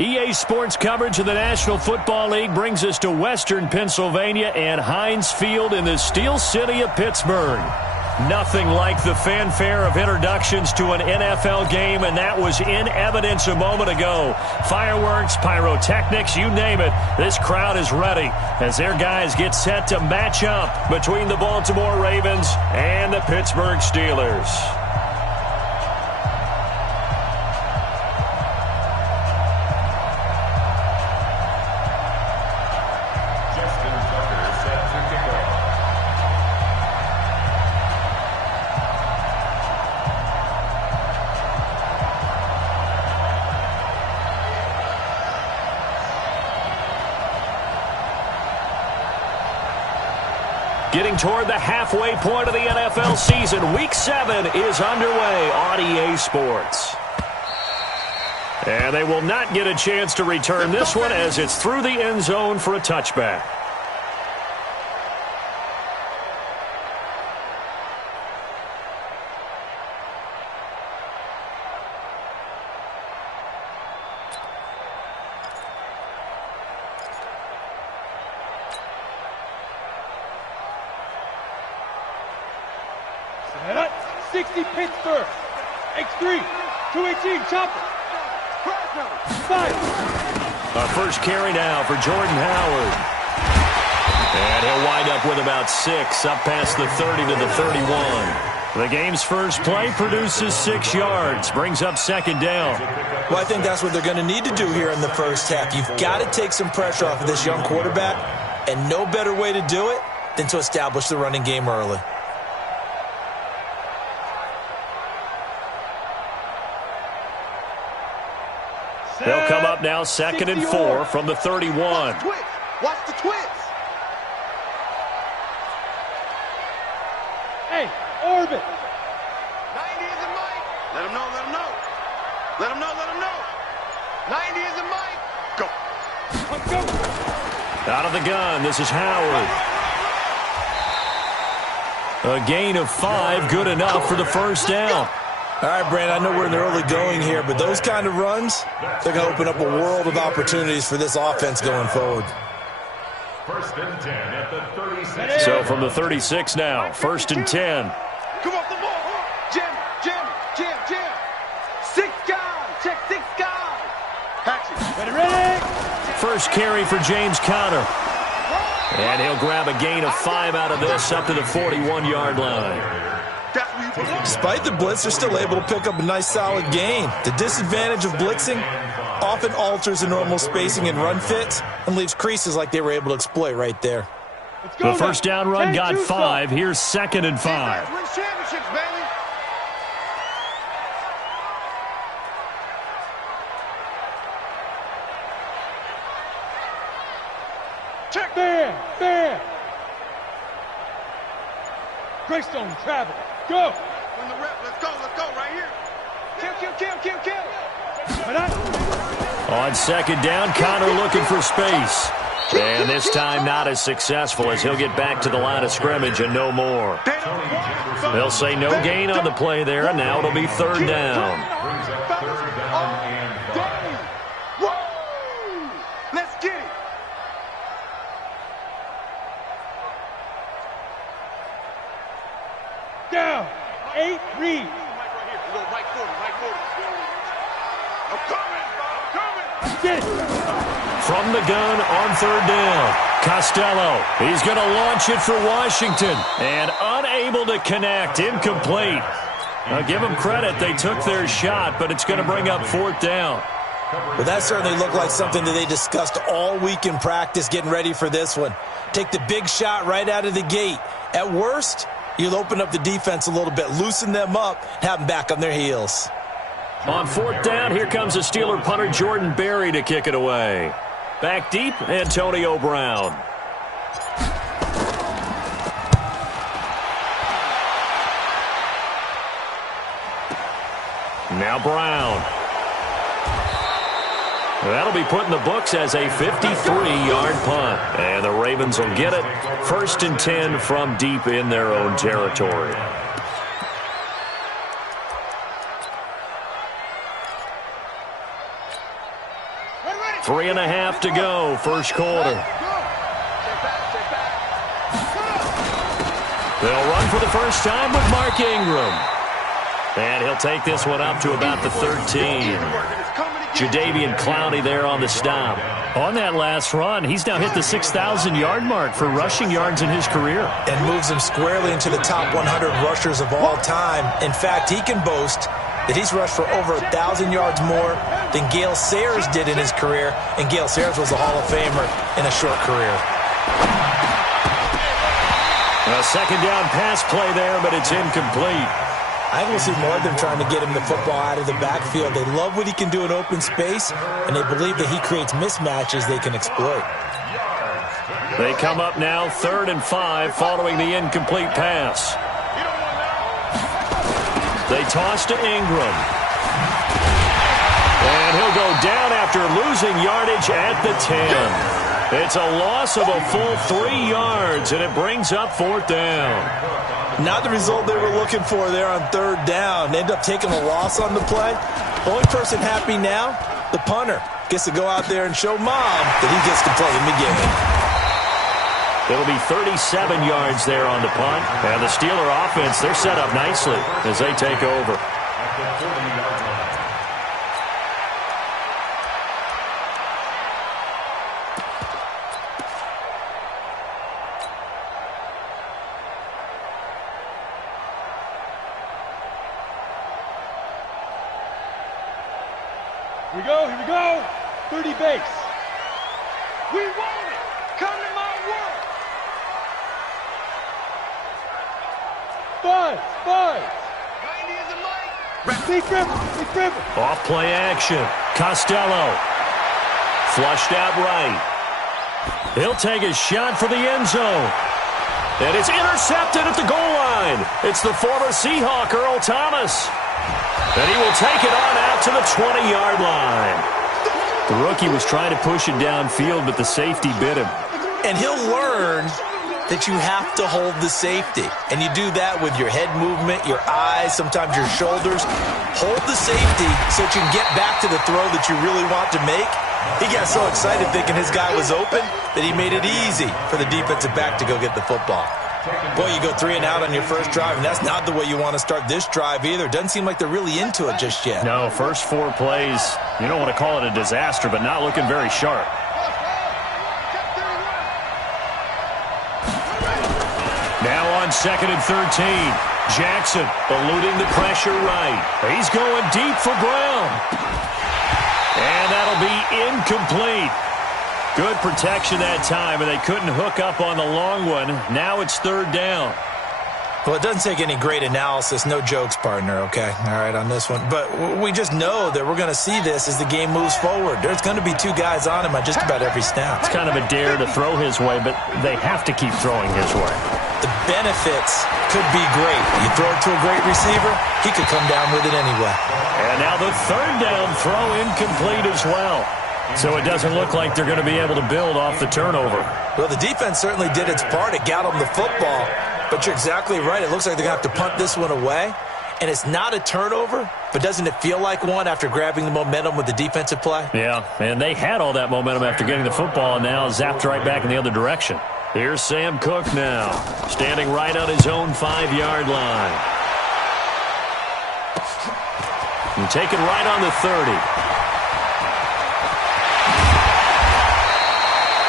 EA Sports coverage of the National Football League brings us to Western Pennsylvania and Heinz Field in the Steel City of Pittsburgh. Nothing like the fanfare of introductions to an NFL game, and that was in evidence a moment ago. Fireworks, pyrotechnics, you name it. This crowd is ready as their guys get set to match up between the Baltimore Ravens and the Pittsburgh Steelers. Getting toward the halfway point of the NFL season, Week 7 is underway on EA Sports. And they will not get a chance to return this one as it's through the end zone for a touchback. Pittsburgh. X3. 218. Chopper. 5. A first carry now for Jordan Howard. And he'll wind up with about 6 up past the 30 to the 31. The game's first play produces 6 yards. Brings up second down. Well, I think that's what they're going to need to do here in the first half. You've got to take some pressure off of this young quarterback. And no better way to do it than to establish the running game early. They'll come up now 2nd and 4 from the 31. Watch the twist. Hey, Orbit. 90 is a mic. Let him know, let him know. Let him know, let him know. 90 is a mic. Go. Let's go. Out of the gun, this is Howard. A gain of 5, good enough for the first down. All right, Brandon, I know we're in the early going here, but those kind of runs, they're going to open up a world of opportunities for this offense going forward. 1st and 10 at the 36. So from the 36 now, 1st and 10. Come off the ball. Jim. 6 guys. Check 6 guys. Action. Ready. First carry for James Conner. And he'll grab a gain of 5 out of this up to the 41-yard line. Despite the blitz, they're still able to pick up a nice, solid gain. The disadvantage of blitzing often alters the normal spacing and run fits and leaves creases like they were able to exploit right there. The first down run got 5. Here's 2nd and 5. Win championships, baby. Check there. Greystone travel. Go. Win the rep. Let's go right here. Kill. On 2nd down, Conner looking for space. And this time not as successful as he'll get back to the line of scrimmage and no more. They'll say no gain on the play there, and now it'll be 3rd down. Let's get it. Down. 8 read. Right quarter. I'm coming. Get it. From the gun on 3rd down, Costello. He's going to launch it for Washington. And unable to connect, incomplete. Now give them credit, they took their shot, but it's going to bring up 4th down. Well, that certainly looked like something that they discussed all week in practice getting ready for this one. Take the big shot right out of the gate. At worst, you'll open up the defense a little bit, loosen them up, have them back on their heels. On 4th down, here comes a Steeler punter, Jordan Berry, to kick it away. Back deep, Antonio Brown. Now Brown. That'll be put in the books as a 53-yard punt. And the Ravens will get it. 1st and 10 from deep in their own territory. 3.5 to go, first quarter. They'll run for the first time with Mark Ingram. And he'll take this one up to about the 13. Jadeveon Clowney there on the stop. On that last run, he's now hit the 6,000-yard mark for rushing yards in his career. And moves him squarely into the top 100 rushers of all time. In fact, he can boast that he's rushed for over 1,000 yards more than Gale Sayers did in his career. And Gale Sayers was a Hall of Famer in a short career. A second down pass play there, but it's incomplete. I will see more of them trying to get him the football out of the backfield. They love what he can do in open space, and they believe that he creates mismatches they can exploit. They come up now 3rd and 5 following the incomplete pass. They toss to Ingram. And he'll go down after losing yardage at the 10. It's a loss of a full 3 yards, and it brings up 4th down. Not the result they were looking for there on 3rd down. They end up taking a loss on the play. The only person happy now, the punter, gets to go out there and show Mom that he gets to play in the game. It'll be 37 yards there on the punt. And the Steeler offense, they're set up nicely as they take over. Here we go. 30 base. We want it. Come to my world. 5. 90 is a mic. Big river. Off play action. Costello. Flushed out right. He'll take a shot for the end zone. And it's intercepted at the goal line. It's the former Seahawk, Earl Thomas. And he will take it on out to the 20-yard line. The rookie was trying to push it downfield, but the safety bit him. And he'll learn that you have to hold the safety. And you do that with your head movement, your eyes, sometimes your shoulders. Hold the safety so that you can get back to the throw that you really want to make. He got so excited thinking his guy was open that he made it easy for the defensive back to go get the football. Boy, you go 3 and out on your first drive, and that's not the way you want to start this drive either. Doesn't seem like they're really into it just yet. No, first 4 plays, you don't want to call it a disaster, but not looking very sharp. Now on 2nd and 13. Jackson eluding the pressure right. He's going deep for Brown. And that'll be incomplete. Good protection that time, and they couldn't hook up on the long one. Now it's 3rd down. Well, it doesn't take any great analysis. No jokes, partner, okay? All right, on this one. But we just know that we're going to see this as the game moves forward. There's going to be 2 guys on him on just about every snap. It's kind of a dare to throw his way, but they have to keep throwing his way. The benefits could be great. You throw it to a great receiver, he could come down with it anyway. And now the 3rd down throw incomplete as well. So it doesn't look like they're going to be able to build off the turnover. Well, the defense certainly did its part. It got them the football. But you're exactly right. It looks like they're going to have to punt this one away. And it's not a turnover, but doesn't it feel like one after grabbing the momentum with the defensive play? Yeah, and they had all that momentum after getting the football and now zapped right back in the other direction. Here's Sam Cook now, standing right on his own 5-yard line. And taken right on the 30.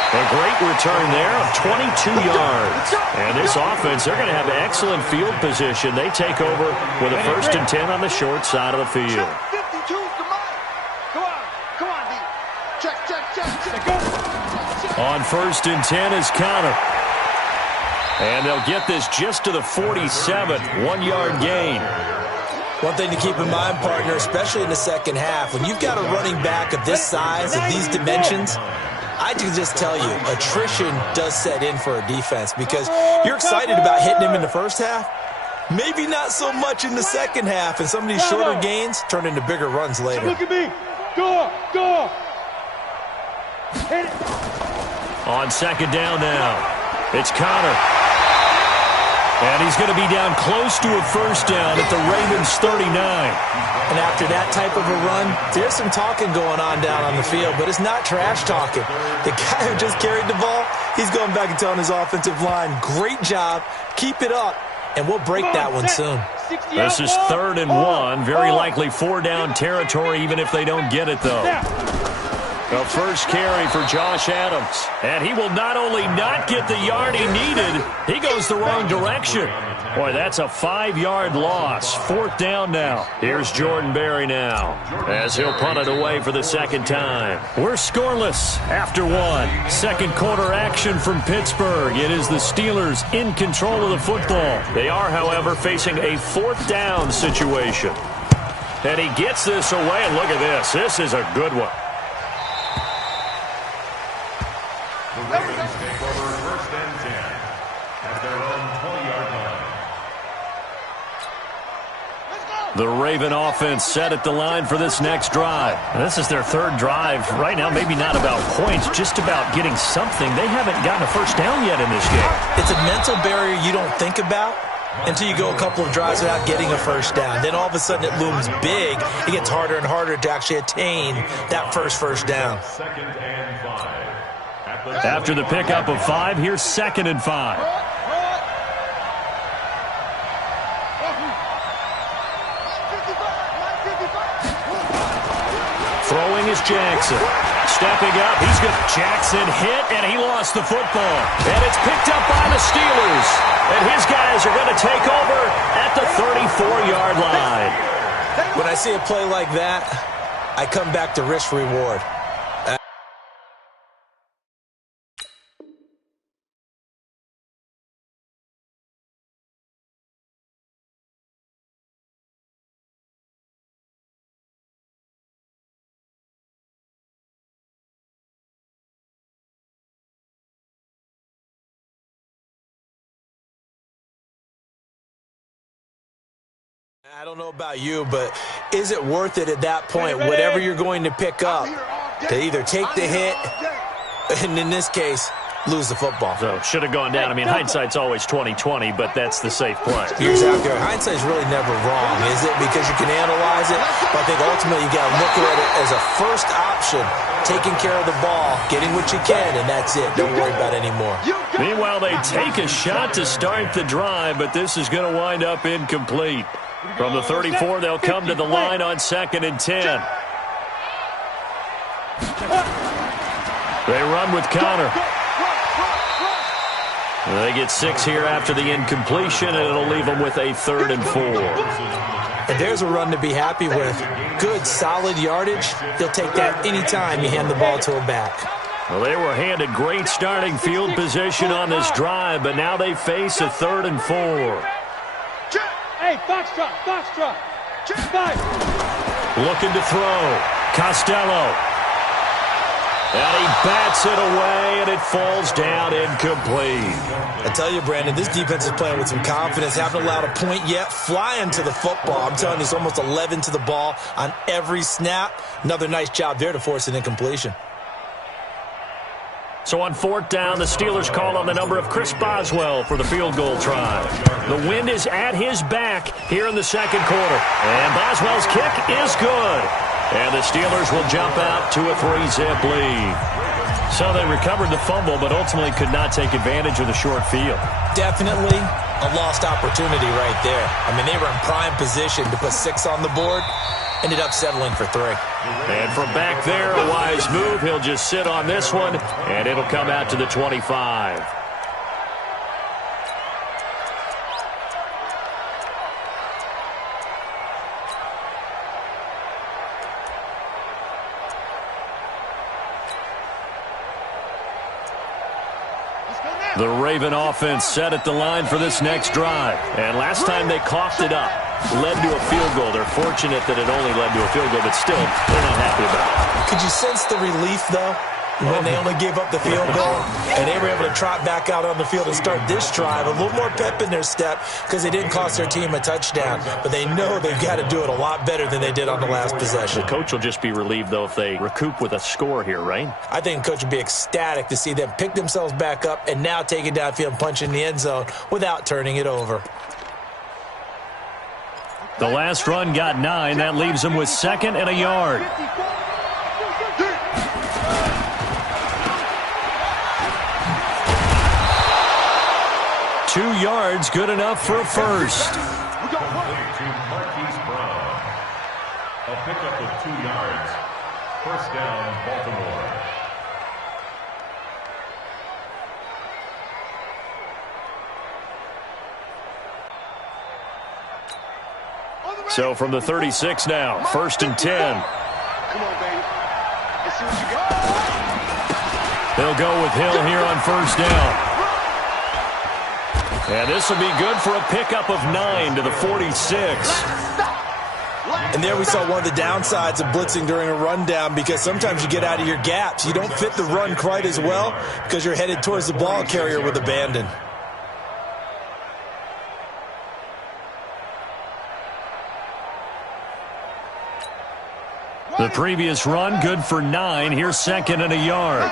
A great return there of 22 yards. And this offense, they're going to have excellent field position. They take over with a 1st and 10 on the short side of the field. 52's the mic. Come on, D. Check. On 1st and 10 is Connor. And they'll get this just to the 47th, 1-yard gain. One thing to keep in mind, partner, especially in the second half, when you've got a running back of this size, of these dimensions, I can just tell you, attrition does set in for a defense because you're excited about hitting him in the first half. Maybe not so much in the second half, and some of these shorter gains turn into bigger runs later. Look at me. Go. Hit it. On 2nd down now, it's Connor. And he's going to be down close to a first down at the Ravens' 39. And after that type of a run, there's some talking going on down on the field, but it's not trash talking. The guy who just carried the ball, he's going back and telling his offensive line, great job, keep it up, and we'll break that one soon. This is 3rd and 1, very likely 4-down territory, even if they don't get it, though. The first carry for Josh Adams. And he will not only not get the yard he needed, he goes the wrong direction. Boy, that's a 5-yard loss. 4th down now. Here's Jordan Berry now as he'll punt it away for the second time. We're scoreless after 1. Second quarter action from Pittsburgh. It is the Steelers in control of the football. They are, however, facing a 4th down situation. And he gets this away, and look at this. This is a good one. The Ravens take over 1st and 10 at their own 20-yard line. The Raven offense set at the line for this next drive. This is their 3rd drive. Right now, maybe not about points, just about getting something. They haven't gotten a first down yet in this game. It's a mental barrier you don't think about until you go a couple of drives without getting a first down. Then all of a sudden it looms big. It gets harder and harder to actually attain that first down. 2nd and 5. After the pickup of 5, here's 2nd and 5. Throwing is Jackson. Stepping up, he's got Jackson hit, and he lost the football. And it's picked up by the Steelers. And his guys are going to take over at the 34-yard line. When I see a play like that, I come back to risk reward. I don't know about you, but is it worth it at that point, whatever you're going to pick up, to either take the hit, and in this case, lose the football? So, should have gone down. I mean, hindsight's always 20/20, but that's the safe play. You're exactly right. Hindsight's really never wrong, is it? Because you can analyze it, but I think ultimately you got to look at it as a first option, taking care of the ball, getting what you can, and that's it. Don't worry about it anymore. Meanwhile, they take a shot to start the drive, but this is going to wind up incomplete. From the 34, they'll come to the line on 2nd and 10. They run with Connor. They get 6 here after the incompletion, and it'll leave them with a 3rd and 4. And there's a run to be happy with. Good, solid yardage. They'll take that anytime you hand the ball to a back. Well, they were handed great starting field position on this drive, but now they face a 3rd and 4. Hey, Foxtrot, Foxtrot. Looking to throw. Costello. And he bats it away, and it falls down incomplete. I tell you, Brandon, this defense is playing with some confidence. Haven't allowed a point yet. Flying to the football. I'm telling you, it's almost 11 to the ball on every snap. Another nice job there to force an incompletion. So on 4th down, the Steelers call on the number of Chris Boswell for the field goal try. The wind is at his back here in the 2nd quarter. And Boswell's kick is good. And the Steelers will jump out to a 3-zip lead. So they recovered the fumble, but ultimately could not take advantage of the short field. Definitely a lost opportunity right there. I mean, they were in prime position to put 6 on the board. Ended up settling for 3. And from back there, a wise move. He'll just sit on this one, and it'll come out to the 25. The Raven offense set at the line for this next drive. And last time they coughed it up, led to a field goal. They're fortunate that it only led to a field goal, but still, they're not happy about it. Could you sense the relief, though? when they only gave up the field goal, and they were able to trot back out on the field and start this drive. A little more pep in their step because they didn't cost their team a touchdown, but they know they've got to do it a lot better than they did on the last possession. The coach will just be relieved, though, if they recoup with a score here, right? I think the coach would be ecstatic to see them pick themselves back up and now take it downfield and punch in the end zone without turning it over. The last run got 9. That leaves them with 2nd and a yard. Two yards, good enough for a first. Complete to Marquise Brown. A pickup of 2 yards. First down, Baltimore. So from the 36 now, 1st and 10. Come on, baby. Let's see what you got. They'll go with Hill here on 1st down. And this will be good for a pickup of 9 to the 46. And there we saw one of the downsides of blitzing during a rundown, because sometimes you get out of your gaps. You don't fit the run quite as well because you're headed towards the ball carrier with abandon. The previous run, good for 9. Here's 2nd and a yard.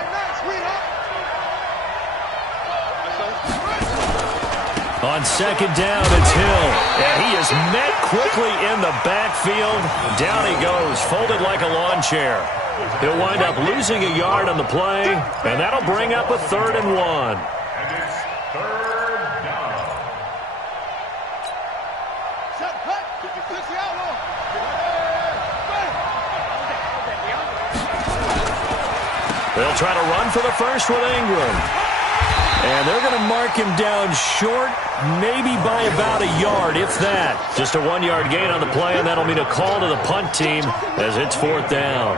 On 2nd down, it's Hill. And he is met quickly in the backfield. Down he goes, folded like a lawn chair. He'll wind up losing a yard on the play, and that'll bring up a 3rd and 1. And it's 3rd down. They'll try to run for the first with Ingram. And they're going to mark him down short, maybe by about a yard, if that. Just a 1-yard gain on the play, and that'll mean a call to the punt team as it's 4th down.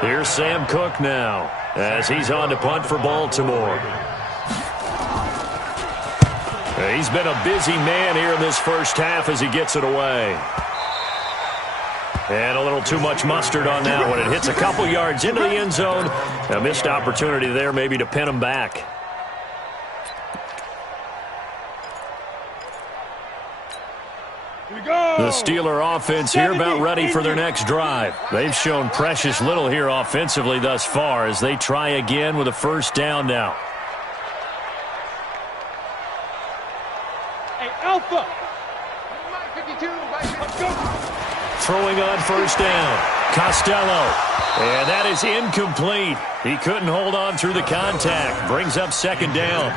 Here's Sam Cook now as he's on to punt for Baltimore. He's been a busy man here in this first half as he gets it away. And a little too much mustard on that one. It hits a couple yards into the end zone. A missed opportunity there maybe to pin him back. The Steeler offense here about ready for their next drive. They've shown precious little here offensively thus far as they try again with a 1st down now. Hey, Alpha! Throwing on 1st down, Costello. And that is incomplete. He couldn't hold on through the contact. Brings up 2nd down.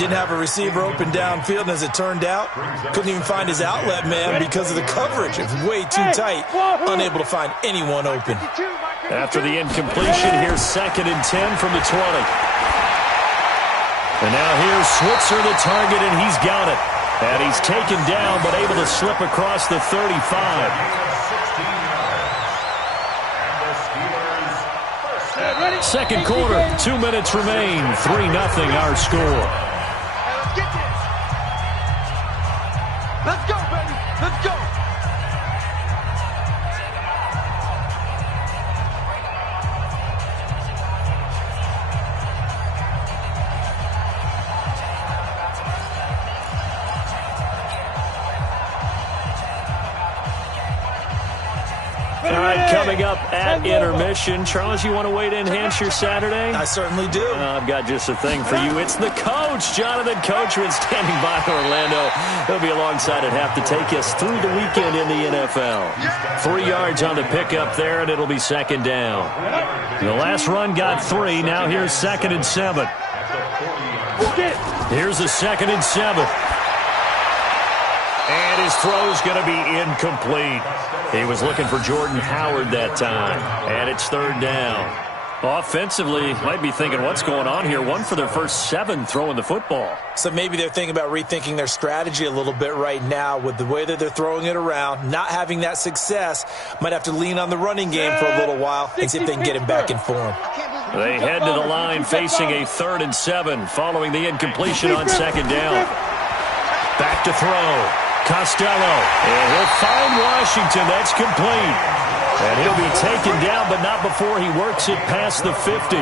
Didn't have a receiver open downfield, and as it turned out, couldn't even find his outlet man because of the coverage. It was way too tight, unable to find anyone open. After the incompletion, here's 2nd and 10 from the 20. And now here's Switzer, the target, and he's got it. And he's taken down, but able to slip across the 35. Second quarter, 2 minutes remain. 3-0 our score. Let's go, baby. Let's go. All right, coming up at intermission. Charles, you want to wait to enhance your Saturday? I certainly do. I've got just a thing for you. It's the coach, Jonathan Coachman, standing by Orlando. He'll be alongside at half to take us through the weekend in the NFL. 3 yards on the pickup there, and it'll be 2nd down. The last run got 3. Now here's 2nd and 7. Here's the 2nd and 7. And his throw's going to be incomplete. He was looking for Jordan Howard that time. And it's 3rd down. Offensively, might be thinking, what's going on here? 1 for their first 7 throwing the football. So maybe they're thinking about rethinking their strategy a little bit right now with the way that they're throwing it around. Not having that success, might have to lean on the running game for a little while and see if they can get him back in form. They head to the line facing a 3rd and 7 following the incompletion on 2nd down. Back to throw. Costello, and he'll find Washington. That's complete. And he'll be taken down, but not before he works it past the 50.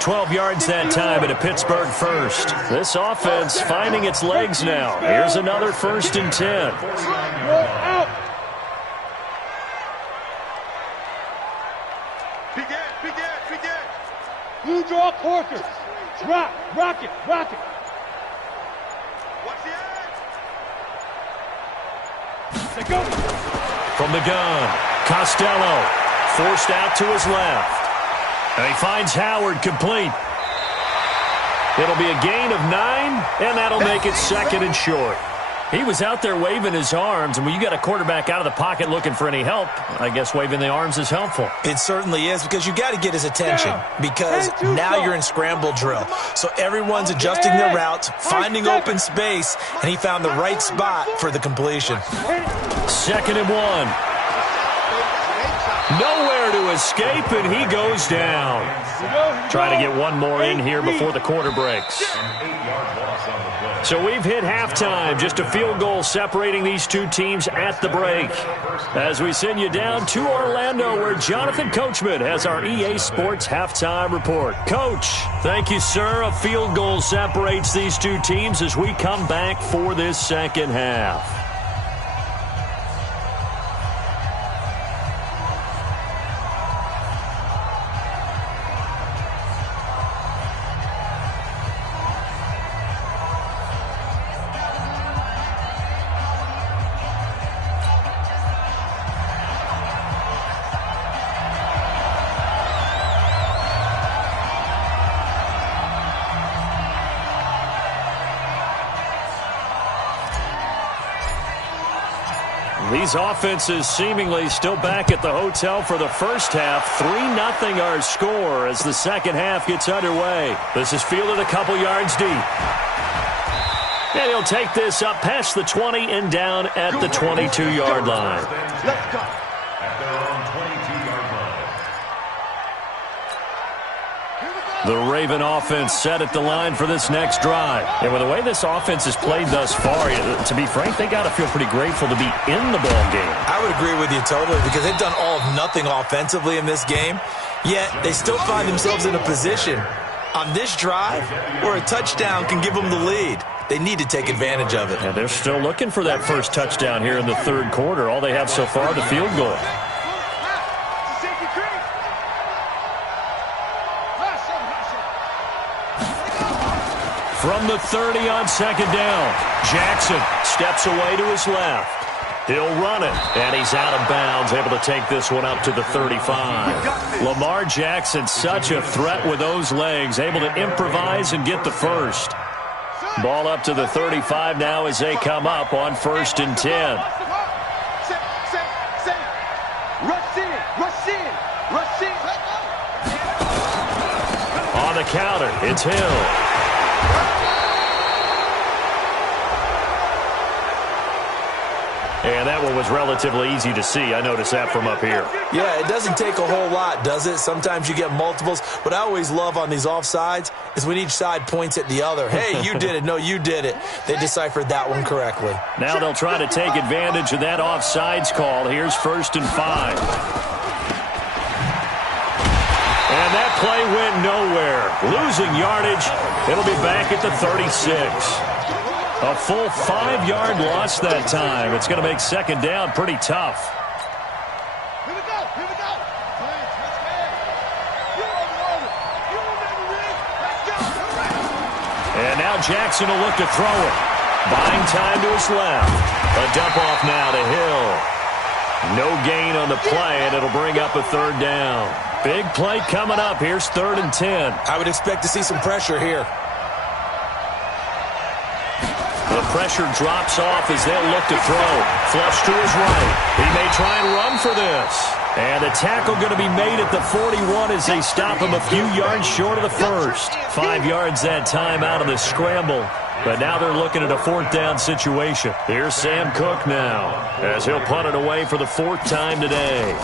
12 yards that time at a Pittsburgh first. This offense finding its legs now. Here's another 1st and 10. Out. Begin. Blue draw quarter. Rock it. Watch the edge. They go. From the gun, Costello forced out to his left. And he finds Howard complete. It'll be a gain of 9, and that'll make it 2nd and short. He was out there waving his arms, and when you got a quarterback out of the pocket looking for any help, I guess waving the arms is helpful. It certainly is, because you got to get his attention, because now you're in scramble drill. So everyone's adjusting their routes, finding open space, and he found the right spot for the completion. 2nd and 1. Nowhere to escape, and he goes down. Trying to get one more in here before the quarter breaks. So we've hit halftime. Just a field goal separating these two teams at the break. As we send you down to Orlando, where Jonathan Coachman has our EA Sports halftime report. Coach, thank you, sir. A field goal separates these two teams as we come back for this second half. These offenses seemingly still back at the hotel for the first half. 3-0 our score as the second half gets underway. This is fielded a couple yards deep. And he'll take this up past the 20 and down at the 22-yard line. Let's go. At their own 22-yard line. The Raven offense set at the line for this next drive. And with the way this offense has played thus far, to be frank, they got to feel pretty grateful to be in the ball game. I would agree with you totally, because they've done all of nothing offensively in this game, yet they still find themselves in a position on this drive where a touchdown can give them the lead. They need to take advantage of it. And they're still looking for that first touchdown here in the third quarter. All they have so far, the field goal. From the 30 on second down, Jackson steps away to his left. He'll run it, and he's out of bounds, able to take this one up to the 35. Lamar Jackson, such a threat with those legs, able to improvise and get the first. Ball up to the 35 now as they come up on 1st and 10. Rush in. On the counter, it's Hill. And that one was relatively easy to see. I noticed that from up here. Yeah, it doesn't take a whole lot, does it? Sometimes you get multiples. What I always love on these offsides is when each side points at the other. Hey, you did it. No, you did it. They deciphered that one correctly. Now they'll try to take advantage of that offsides call. Here's 1st and 5. And that play went nowhere. Losing yardage. It'll be back at the 36. A full 5-yard loss that time. It's going to make second down pretty tough. Here we go. And now Jackson will look to throw it. Buying time to his left. A dump off now to Hill. No gain on the play, and it'll bring up a 3rd down. Big play coming up. Here's 3rd and 10. I would expect to see some pressure here. The pressure drops off as they'll look to throw. Flush to his right. He may try and run for this. And the tackle going to be made at the 41 as they stop him a few yards short of the first. 5 yards that time out of the scramble. But now they're looking at a 4th down situation. Here's Sam Cook now as he'll punt it away for the 4th time today.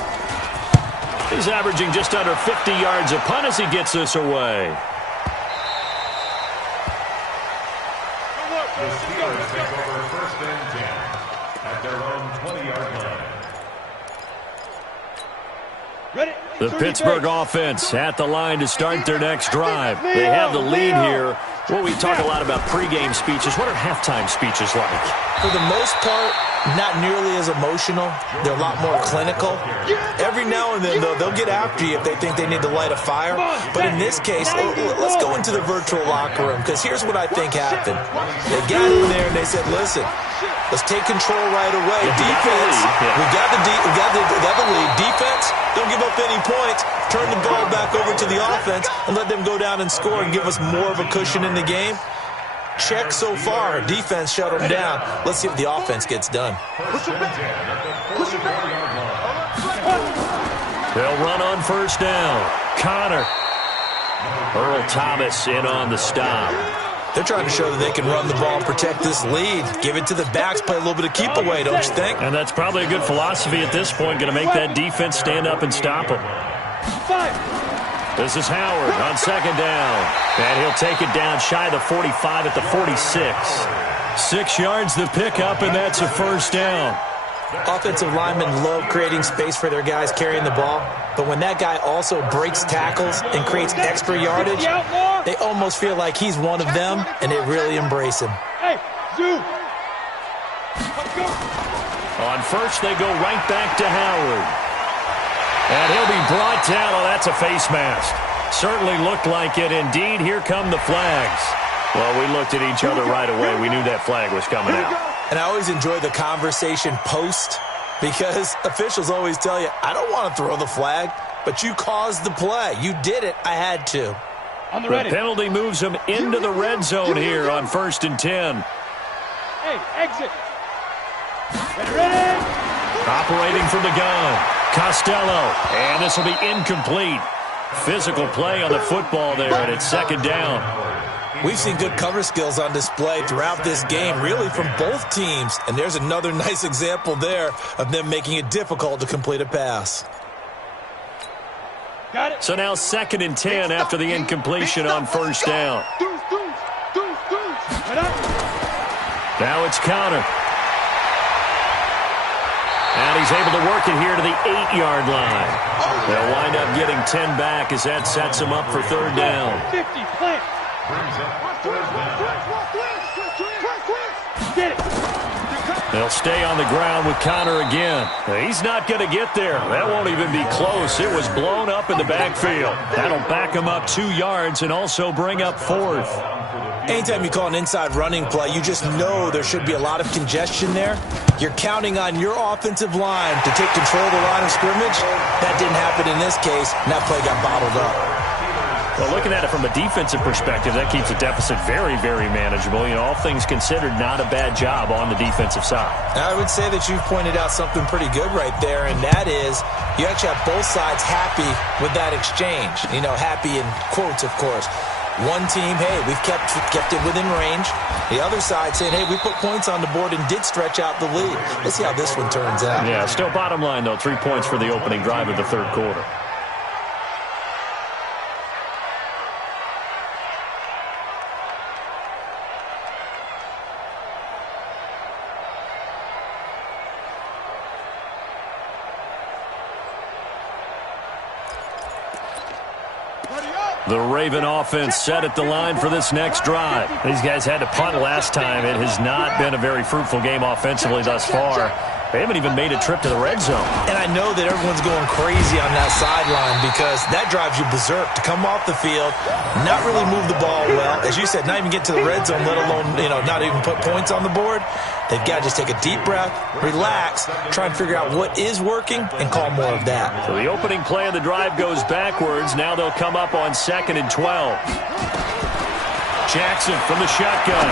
He's averaging just under 50 yards a punt as he gets this away. The Steelers take over 1st and 10 at their own 20-yard line. The Pittsburgh offense at the line to start their next drive. They have the lead here. Well, we talk a lot about pregame speeches. What are halftime speeches like? For the most part, not nearly as emotional. They're a lot more clinical. Every now and then, though, they'll get after you if they think they need to light a fire. But in this case, let's go into the virtual locker room, because here's what I think happened. They got in there and they said, listen, let's take control right away. Defense, we got the lead. Defense, don't give up any points. Turn the ball back over to the offense and let them go down and score and give us more of a cushion in the game. Check so far. Defense shut them down. Let's see if the offense gets done. They'll run on first down. Connor. Earl Thomas in on the stop. They're trying to show that they can run the ball and protect this lead. Give it to the backs, play a little bit of keep away, don't you think? And that's probably a good philosophy at this point. Going to make that defense stand up and stop them. This is Howard on second down. And he'll take it down shy of the 45 at the 46. 6 yards the pickup, and that's a first down. Offensive linemen love creating space for their guys carrying the ball, but when that guy also breaks tackles and creates extra yardage, they almost feel like he's one of them, and they really embrace him. On first, they go right back to Howard. And he'll be brought down. Oh, that's a face mask. Certainly looked like it. Indeed, here come the flags. Well, we looked at each other right away. We knew that flag was coming out. And I always enjoy the conversation post, because officials always tell you, I don't want to throw the flag, but you caused the play. You did it. I had to. The penalty moves them into the red zone here on 1st and 10. Hey, exit. Ready. Operating from the gun, Costello. And this will be incomplete. Physical play on the football there, and it's second down. We've seen good cover skills on display throughout this game, really from both teams. And there's another nice example there of them making it difficult to complete a pass. Got it. So now 2nd and 10 after the incompletion on first down. Now it's Connor. And he's able to work it here to the 8-yard line. They'll wind up getting 10 back as that sets him up for 3rd down. 50, plant. Get it. They'll stay on the ground with Connor again. He's not going to get there. That won't even be close. It was blown up in the backfield. That'll back him up 2 yards and also bring up 4th. Anytime you call an inside running play, you just know there should be a lot of congestion there. You're counting on your offensive line to take control of the line of scrimmage. That didn't happen in this case, and that play got bottled up. Well, looking at it from a defensive perspective, that keeps the deficit very, very manageable. You know, all things considered, not a bad job on the defensive side. I would say that you've pointed out something pretty good right there, and that is you actually have both sides happy with that exchange. You know, happy in quotes, of course. One team, hey, we've kept it within range. The other side saying, hey, we put points on the board and did stretch out the lead. Let's see how this one turns out. Yeah, still bottom line, though, 3 points for the opening drive of the 3rd quarter. The Raven offense set at the line for this next drive. These guys had to punt last time. It has not been a very fruitful game offensively thus far. They haven't even made a trip to the red zone. And I know that everyone's going crazy on that sideline because that drives you berserk to come off the field, not really move the ball well. As you said, not even get to the red zone, let alone, not even put points on the board. They've got to just take a deep breath, relax, try and figure out what is working, and call more of that. So the opening play of the drive goes backwards. Now they'll come up on 2nd and 12. Jackson from the shotgun.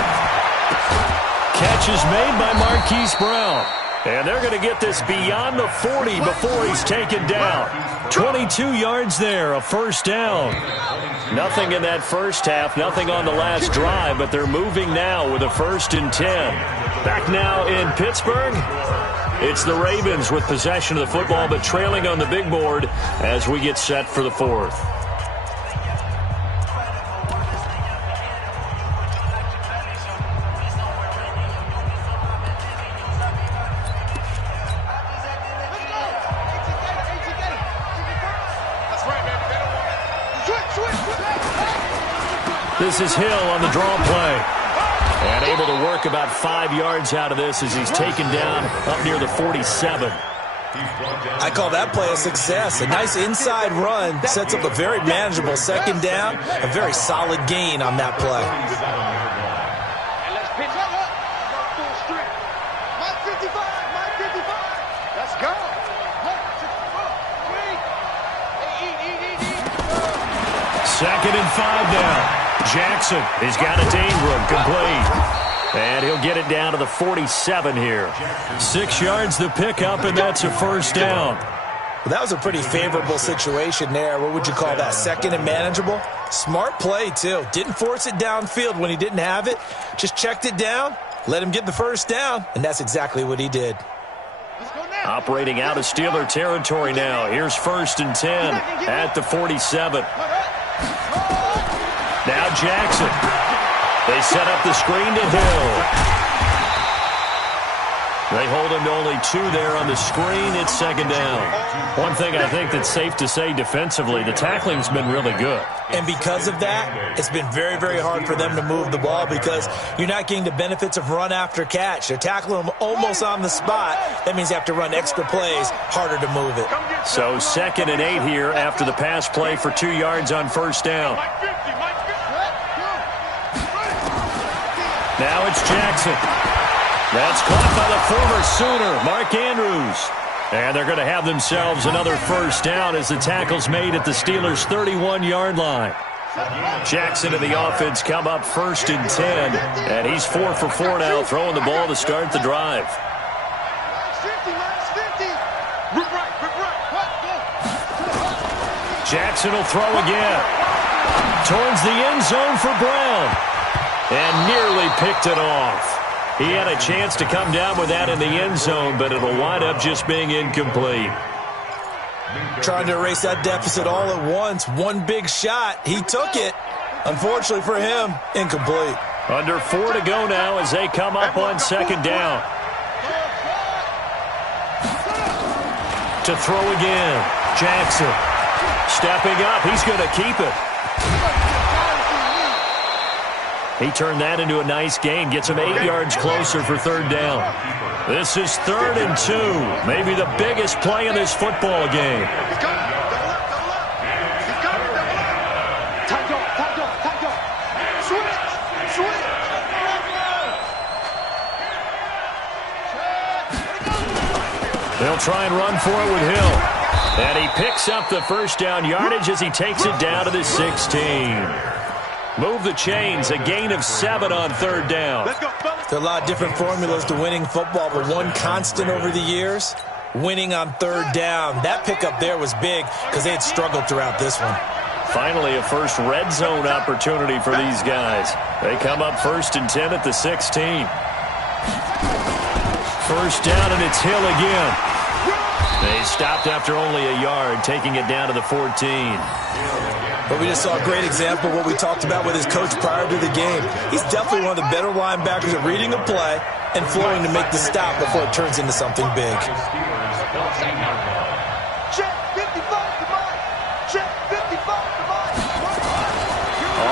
Catch is made by Marquise Brown. And they're going to get this beyond the 40 before he's taken down. 22 yards there, a first down. Nothing in that first half, nothing on the last drive, but they're moving now with a 1st and 10. Back now in Pittsburgh, it's the Ravens with possession of the football, but trailing on the big board as we get set for the 4th. This is Hill on the draw play. And able to work about 5 yards out of this as he's taken down up near the 47. I call that play a success. A nice inside run sets up a very manageable second down, a very solid gain on that play. And let's pitch it up. Full strength. Mike 55, Mike 55. Let's go. Second and 5 now. Jackson, he's got it to Ingram, complete. And he'll get it down to the 47 here. 6 yards the pickup, and that's a first down. Well, that was a pretty favorable situation there. What would you call that? Second and manageable? Smart play, too. Didn't force it downfield when he didn't have it. Just checked it down, let him get the first down, and that's exactly what he did. Operating out of Steeler territory now. Here's 1st and 10 at the 47. Now Jackson. They set up the screen to Hill. They hold him to only 2 there on the screen. It's second down. One thing I think that's safe to say defensively, the tackling's been really good. And because of that, it's been very, very hard for them to move the ball because you're not getting the benefits of run after catch. They're tackling them almost on the spot. That means you have to run extra plays, harder to move it. So 2nd and 8 here after the pass play for 2 yards on first down. Now it's Jackson. That's caught by the former Sooner, Mark Andrews. And they're going to have themselves another first down as the tackle's made at the Steelers' 31-yard line. Jackson and the offense come up 1st and 10. And he's 4 for 4 now, throwing the ball to start the drive. Jackson will throw again. Towards the end zone for Brown. And nearly picked it off. He had a chance to come down with that in the end zone, but it'll wind up just being incomplete. Trying to erase that deficit all at once. One big shot. He took it. Unfortunately for him, incomplete. Under 4 to go now as they come up on second down. To throw again. Jackson. Stepping up. He's going to keep it. He turned that into a nice gain. Gets him 8 yards closer for third down. This is 3rd and 2. Maybe the biggest play in this football game. They'll try and run for it with Hill. And he picks up the first down yardage as he takes it down to the 16. Move the chains, a gain of 7 on third down. There are a lot of different formulas to winning football, but one constant over the years, winning on third down. That pickup there was big because they had struggled throughout this one. Finally, a first red zone opportunity for these guys. They come up 1st and 10 at the 16. First down, and it's Hill again. They stopped after only a yard, taking it down to the 14. But we just saw a great example of what we talked about with his coach prior to the game. He's definitely one of the better linebackers at reading a play and flowing to make the stop before it turns into something big.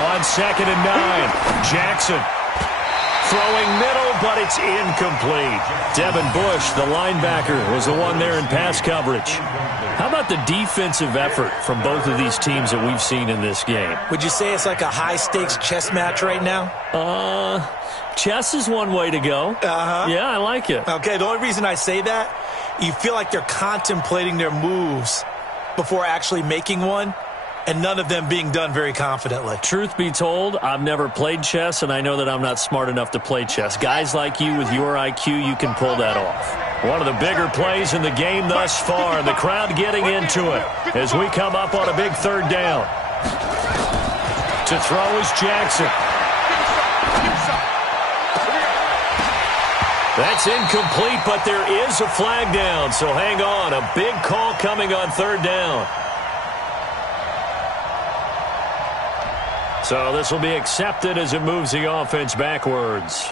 On 2nd and 9, Jackson. Throwing middle, but it's incomplete. Devin Bush, the linebacker, was the one there in pass coverage. How about the defensive effort from both of these teams that we've seen in this game? Would you say it's like a high-stakes chess match right now? Chess is one way to go. Uh-huh. Yeah, I like it. Okay, the only reason I say that, you feel like they're contemplating their moves before actually making one, and none of them being done very confidently. Truth be told, I've never played chess, and I know that I'm not smart enough to play chess. Guys like you with your IQ, you can pull that off. One of the bigger plays in the game thus far, and the crowd getting into it as we come up on a big third down. To throw is Jackson. That's incomplete, but there is a flag down, so hang on. A big call coming on third down. So this will be accepted as it moves the offense backwards.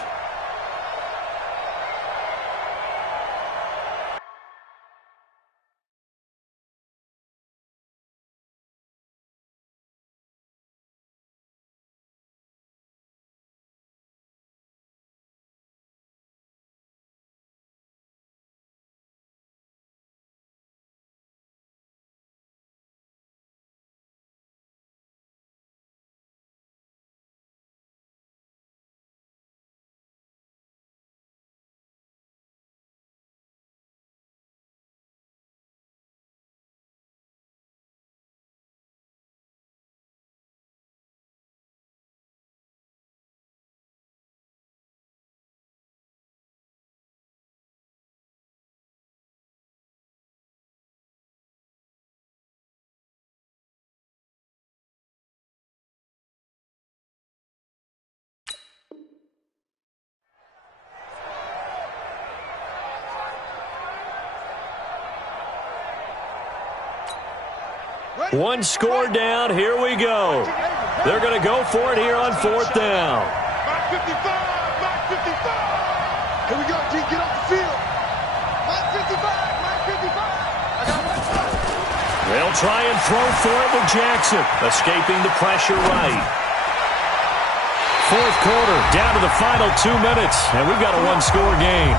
One score down. Here we go. They're going to go for it here on 4th down. Mark 55. Mark 55. Here we go, G. Get off the field. Mark 55. Mark 55. I got one. They'll try and throw for it with Jackson. Escaping the pressure right. 4th quarter, down to the final 2 minutes. And we've got a one-score game.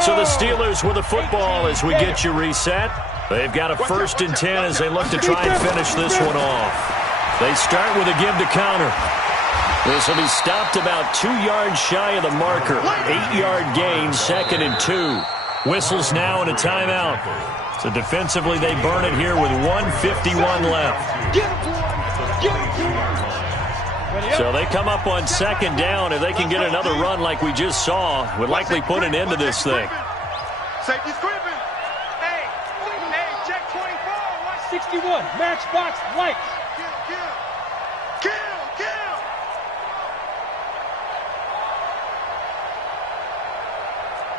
So the Steelers with the football as we get you reset. They've got a 1st and 10 as they look to try and finish this one off. They start with a give to counter. This will be stopped about 2 yards shy of the marker. 8-yard gain, 2nd and 2. Whistles now and a timeout. So defensively they burn it here with 1:51 left. So they come up on 2nd down. If they can get another run like we just saw, would likely put an end to this thing. Safety screaming. Hey, check 24. Watch 61. Matchbox lights. Kill.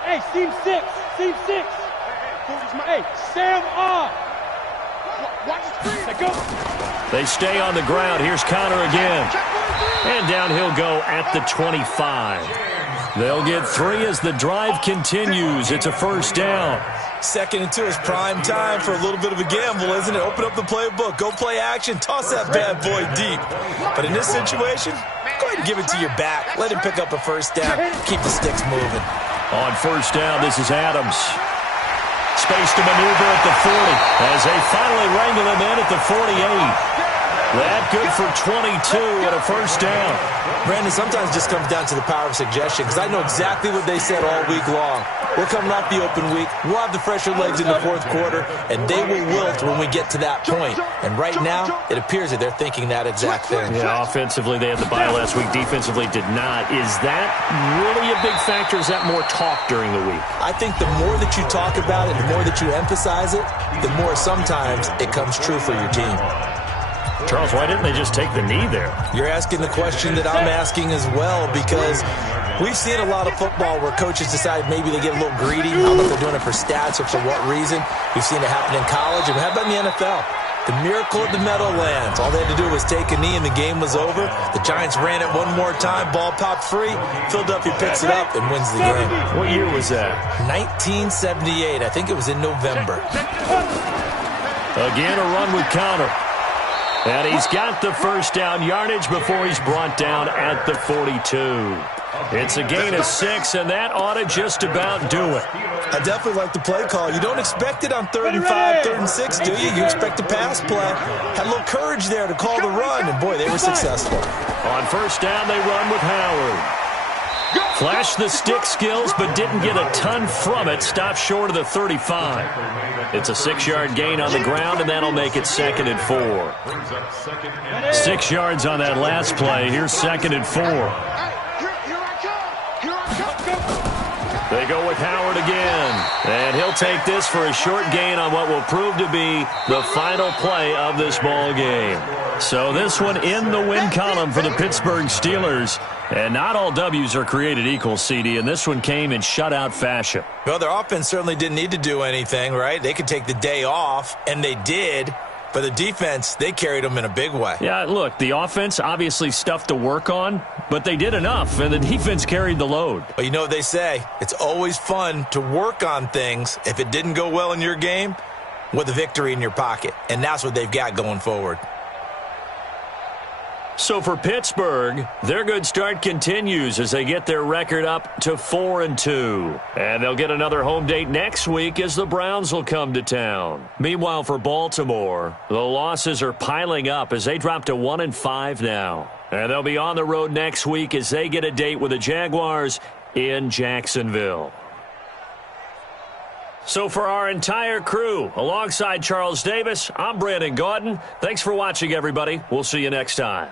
Hey, seam 6. Hey, Sam on. Watch the screen. Let go. They stay on the ground. Here's counter again. And down he'll go at the 25. They'll get 3 as the drive continues. It's a 1st down. 2nd and 2 is prime time for a little bit of a gamble, isn't it? Open up the playbook. Go play action. Toss that bad boy deep. But in this situation, go ahead and give it to your back. Let him pick up a 1st down. Keep the sticks moving. On 1st down, this is Adams. Space to maneuver at the 40 as they finally wrangle him in at the 48. That good for 22 and a 1st down. Brandon, sometimes it just comes down to the power of suggestion because I know exactly what they said all week long. We're coming off the open week. We'll have the fresher legs in the 4th quarter, and they will wilt when we get to that point. And right now, it appears that they're thinking that exact thing. Yeah, offensively, they had the bye last week. Defensively, did not. Is that really a big factor? Is that more talk during the week? I think the more that you talk about it, the more that you emphasize it, the more sometimes it comes true for your team. Charles, why didn't they just take the knee there? You're asking the question that I'm asking as well, because we've seen a lot of football where coaches decide maybe they get a little greedy. I don't know if they're doing it for stats or for what reason. We've seen it happen in college, and how about in the NFL? The miracle of the Meadowlands. All they had to do was take a knee, and the game was over. The Giants ran it one more time. Ball popped free. Philadelphia picks it up and wins the game. What year was that? 1978. I think it was in November. Again, a run with counter. And he's got the 1st down yardage before he's brought down at the 42. It's a gain of 6, and that ought to just about do it. I definitely like the play call. You don't expect it on 3rd and 5, 3rd and 6, do you? You expect a pass play. Had a little courage there to call the run, and boy, they were successful. On 1st down, they run with Howard. Flashed the stick skills, but didn't get a ton from it. Stopped short of the 35. It's a 6-yard gain on the ground, and that'll make it 2nd and 4. 6 yards on that last play. Here's 2nd and 4. They go with Howard again. And he'll take this for a short gain on what will prove to be the final play of this ball game. So this one in the win column for the Pittsburgh Steelers. And not all W's are created equal, CD, and this one came in shutout fashion. Well, their offense certainly didn't need to do anything, right? They could take the day off, and they did. But the defense, they carried them in a big way. Yeah, look, the offense obviously stuff to work on, but they did enough, and the defense carried the load. Well, you know what they say. It's always fun to work on things if it didn't go well in your game with a victory in your pocket. And that's what they've got going forward. So for Pittsburgh, their good start continues as they get their record up to 4-2. And they'll get another home date next week as the Browns will come to town. Meanwhile, for Baltimore, the losses are piling up as they drop to 1-5 now. And they'll be on the road next week as they get a date with the Jaguars in Jacksonville. So for our entire crew, alongside Charles Davis, I'm Brandon Gaudin. Thanks for watching, everybody. We'll see you next time.